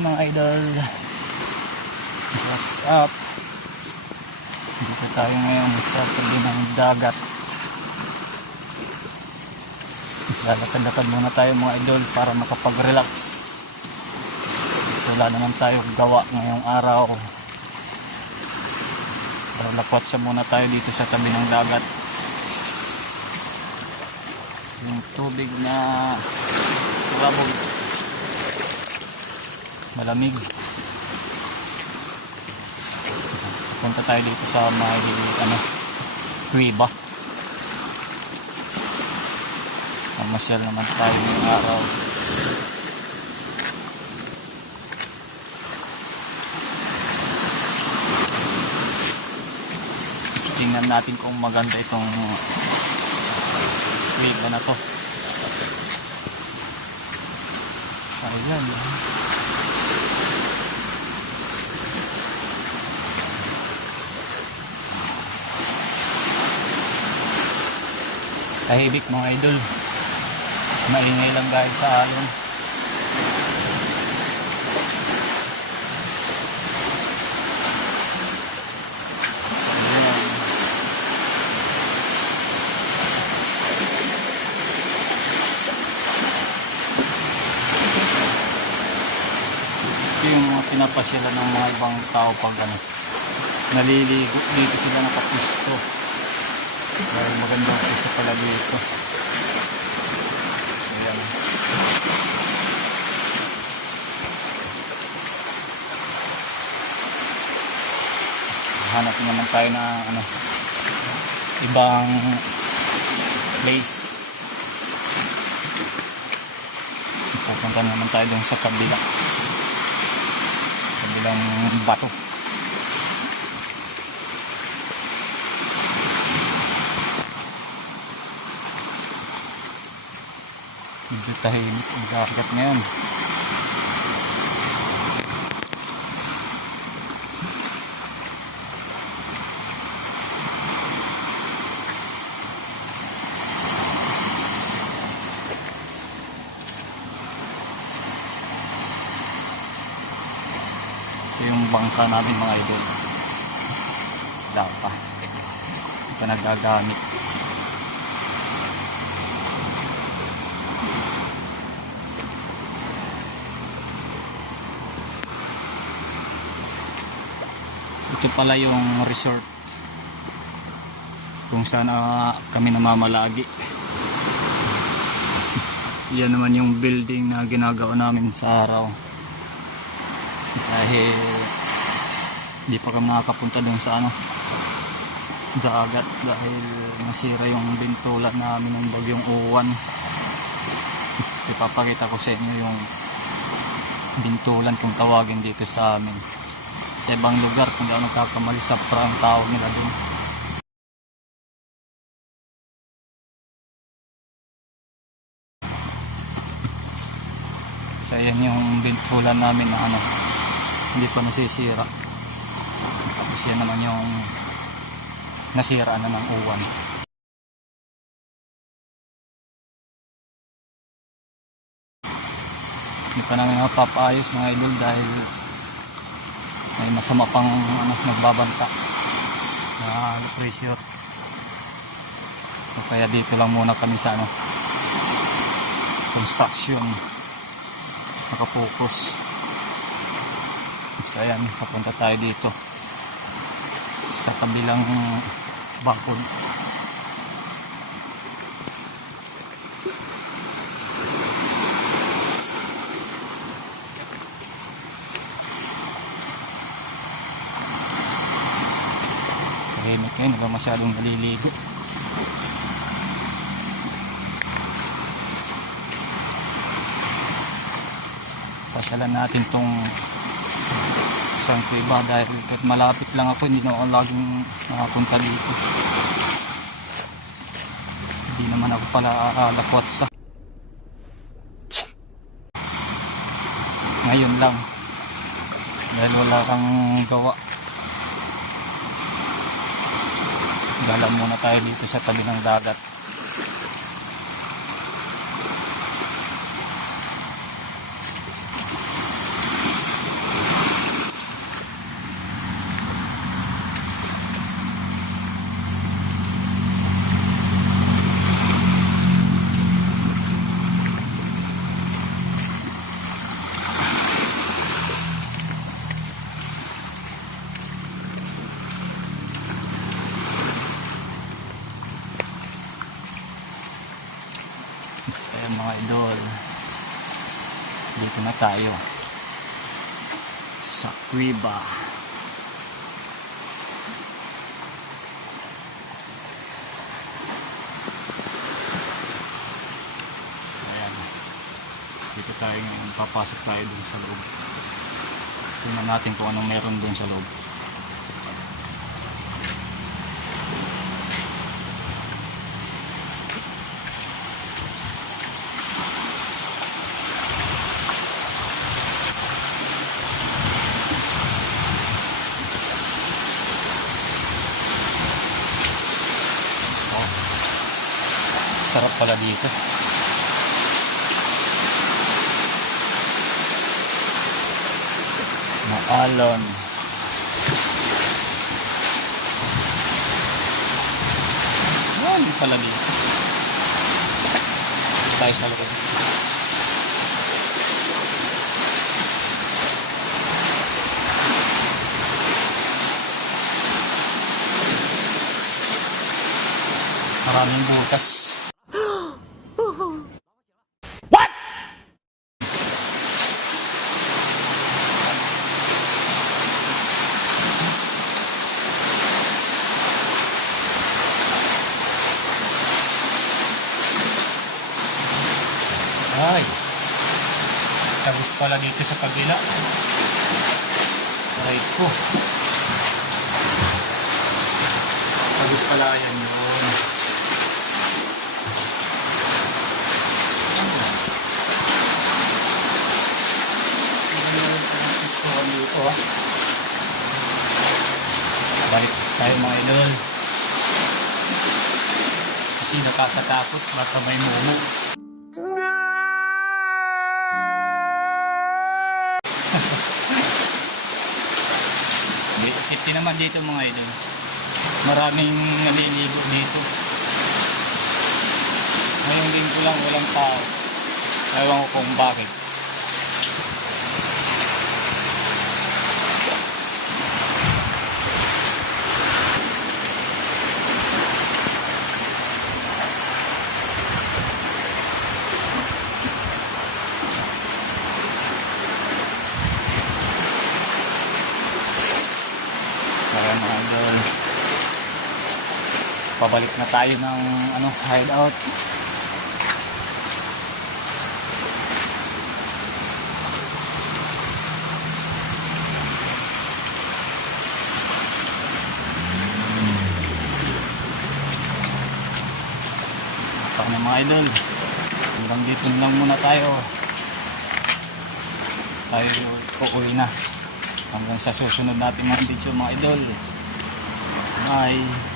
mga idol, what's up? Dito tayo ngayon sa tabi ng dagat. Lalakad-lakad muna tayo mga idol para makapag-relax. Wala naman tayo gawa ngayong araw. Lakwatsa muna tayo dito sa tabi ng dagat. Yung tubig na labog, malamig. Punta tayo dito sa may kuweba. Mamasyal naman tayo ngayong araw. Tingnan natin kung maganda itong kuweba na to. Ayan. Tahimik mga idol. Maingay lang guys sa alon. Yung mga pinapasyalan ng mga ibang tao pag naliligo dito sila nakapusto. Dahil magandang pusto pala dito. Ayan. Hanap naman tayo na ibang place. Papunta naman tayo doon sa kabilang bato. Medyo tahimik ang dagat ngayon. So yung bangka namin mga idol, daw pa ito nagagamit. Ito pala yung resort kung saan kami namamalagi. Yan naman yung building na ginagawa namin sa araw. Dahil di pa kami nakakapunta dun sa dagat dahil nasira yung bintulan namin ng bagyong uwan. Ipapakita ko sa inyo yung bintulan kung tawagin dito sa amin. Sa ibang lugar kung di ako nagkakamali sa prang tawag nila dun. So ayan yung bintulan namin na hindi pa nasisira. Tapos yan naman yung nasira na ng uwan. Hindi pa namin mapapaayos mga idol dahil may masama pang nagbabanta na pressure. So, kaya dito lang muna kami sa construction nakapokus. So ayan, papunta tayo dito sa kabilang bakod. Tahimik ngayon, wala masyadong naliligo. Pasyalan natin tong isang kuweba dahil malapit lang ako, hindi na ako laging nakapunta dito. Hindi naman ako pala lakwatsa. Ngayon lang dahil wala kang gawa. Dalam muna tayo dito sa tabi ng dagat. Kaya mga idol, dito na tayo sa Cuiba. Ayan, dito tayo ngayon, papasok tayo dun sa loob. Tingnan natin kung anong meron dun sa loob. Sarap pala dito. Maalon. Yan pala dito. Tayo sa loob. Maraming butas. Ay, tagos pala dito sa kabila. Right ko. Tagos pala yan yun. Balik tayo mga idol. Kasi nakakatakot, baka may mumu. Safety naman dito mga idol. Maraming naliligo dito. Ngayong linggo lang walang tao. Ewan ko kung bakit. Kaya mga idol, pabalik na tayo ng hideout. Tapos na mga idol, hanggang dito lang muna tayo. Tayo uuwi na. Hanggang sa susunod natin mga video mga idol. Bye.